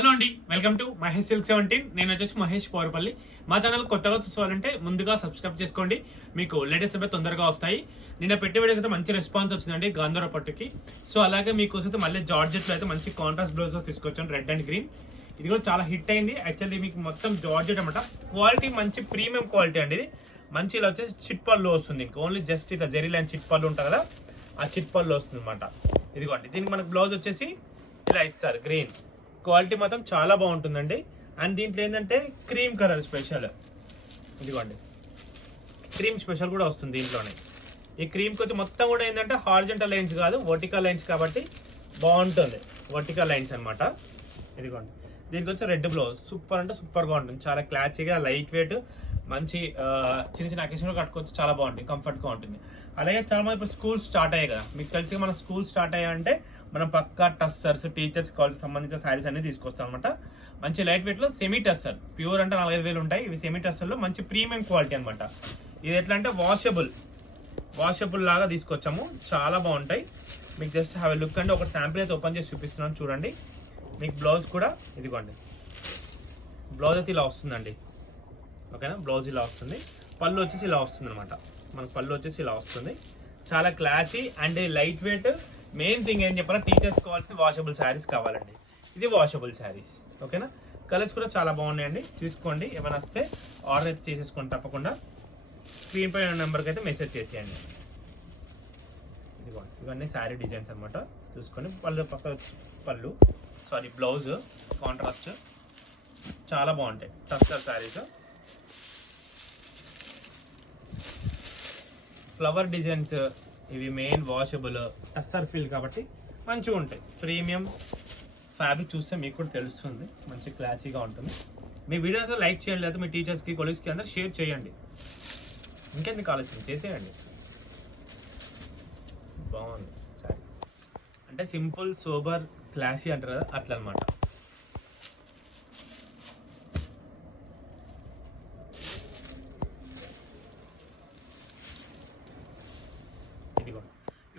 Hello అండి, welcome to Mahesh silk 17. నేను వచ్చేసి మహేష్ పౌరపల్లి. మా ఛానల్ కొత్తగా చూసుకోవాలంటే ముందుగా సబ్స్క్రైబ్ చేసుకోండి, మీకు లేటెస్ట్ అప్డేట్ తొందరగా వస్తాయి. నిన్న పెట్టే వీడియోకి అయితే మంచి రెస్పాన్స్ వచ్చిందండి గాంధార పట్టుకి. సో అలాగే మీకోసం అయితే మళ్ళీ జార్జెట్లో అయితే మంచి కాంట్రాస్ట్ బ్లౌజ్ తీసుకొచ్చాను, రెడ్ అండ్ గ్రీన్. ఇది కూడా చాలా హిట్ అయింది. యాక్చువల్లీ మీకు మొత్తం జార్జెట్ అనమాట, క్వాలిటీ మంచి ప్రీమియం క్వాలిటీ అండి. ఇది మంచి ఇలా వచ్చేసి చిట్ పళ్ళు వస్తుంది, ఓన్లీ జస్ట్ ఇట్లా జెరీ లైన్ చిట్ పళ్ళు ఉంటుంది కదా, ఆ చిట్ పళ్ళు వస్తుంది అనమాట. ఇదిగోండి, దీనికి మనకు బ్లౌజ్ వచ్చేసి ఇలా ఇస్తారు, గ్రీన్. క్వాలిటీ మాత్రం చాలా బాగుంటుందండి. అండ్ దీంట్లో ఏంటంటే క్రీమ్ కలర్ స్పెషల్, ఇదిగోండి క్రీమ్ స్పెషల్ కూడా వస్తుంది దీంట్లోనే. ఈ క్రీమ్ కొద్ది మొత్తం కూడా ఏంటంటే హారిజంటల్ లైన్స్ కాదు, వర్టికల్ లైన్స్, కాబట్టి బాగుంటుంది. వర్టికల్ లైన్స్ అనమాట. ఇదిగోండి, దీనికి వచ్చి రెడ్ బ్లౌజ్ సూపర్ అంటే సూపర్గా ఉంటుంది, చాలా క్లాసీగా లైట్ వెయిట్, మంచి చిన్న చిన్న అకేషన్లో కట్టుకోవచ్చు, చాలా బాగుంటుంది, కంఫర్ట్గా ఉంటుంది. అలాగే చాలా మంది ఇప్పుడు స్కూల్ స్టార్ట్ అయ్యాయి కదా, మీకు తెలిసి మన స్కూల్ స్టార్ట్ అయ్యాయంటే మనం పక్కా టస్సర్స్, టీచర్స్ కాలేజ్ సంబంధించిన శారీస్ అన్ని తీసుకొస్తాం అనమాట. మంచి లైట్ వెయిట్లో సెమీ టస్సర్, ప్యూర్ అంటే 4,500 ఉంటాయి. ఇవి సెమీ టస్సర్లో మంచి ప్రీమియం క్వాలిటీ అనమాట. ఇది ఎట్లా అంటే వాషబుల్ లాగా తీసుకొచ్చాము, చాలా బాగుంటాయి. మీకు జస్ట్ హ్యావ్ ఎ లుక్ అంటే ఒక శాంపిల్ అయితే ఓపెన్ చేసి చూపిస్తున్నాను చూడండి. మీకు బ్లౌజ్ కూడా ఇదిగోండి, బ్లౌజ్ అయితే ఇలా వస్తుందండి, ఓకేనా. బ్లౌజ్ ఇలా వస్తుంది, పళ్ళు వచ్చేసి ఇలా వస్తుంది అనమాట. మనకు పళ్ళు వచ్చేసి ఇలా వస్తుంది, చాలా classy and light weight. Main thing ఏం చెప్పాలా, టీచర్స్ కావాల్సిన వాషబుల్ శారీస్ కావాలండి. ఇది వాషబుల్ శారీస్, ఓకేనా. కలర్స్ కూడా చాలా బాగున్నాయండి, చూసుకోండి. ఏమైనా వస్తే ఆర్డర్ అయితే చేసేసుకోండి తప్పకుండా. స్క్రీన్ పై నెంబర్కి అయితే మెసేజ్ చేసేయండి. ఇదిగోండి, ఇవన్నీ శారీ డిజైన్స్ అనమాట, చూసుకొని. బ్లౌజ్ కాంట్రాస్ట్ చాలా బాగుంటాయి, టస్సర్ శారీస్. ఫ్లవర్ డిజైన్స్ ఇవి మెయిన్ వాషబుల్ టస్సర్ ఫీల్ కాబట్టి మంచిగా ఉంటాయి. ప్రీమియం ఫ్యాబ్రిక్ చూస్తే మీకు కూడా తెలుస్తుంది, మంచి క్లాసీగా ఉంటుంది. మీ వీడియోస్ లైక్ చేయండి, లేదా మీ టీచర్స్కి కొలీగ్స్కి అందరూ షేర్ చేయండి. ఇంకెందుకు ఆలస్యం, చేసేయండి. బాగుంది సారీ, అంటే సింపుల్ సోబర్ క్లాసీ అంటారు కదా, అట్లా అనమాట.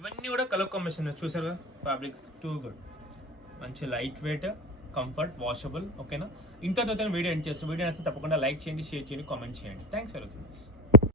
ఇవన్నీ కూడా కలర్ కాంబినేషన్ చూసారు కదా, ఫ్యాబ్రిక్స్ టూ గుడ్, మంచి లైట్ వెయిట్, కంఫర్ట్, వాషబుల్, ఓకేనా. ఇంతతో వీడియో ఎండ్ చేస్తాను. వీడియో అయితే తప్పకుండా లైక్ చేయండి, షేర్ చేయండి, కామెంట్ చేయండి. Thanks for watching.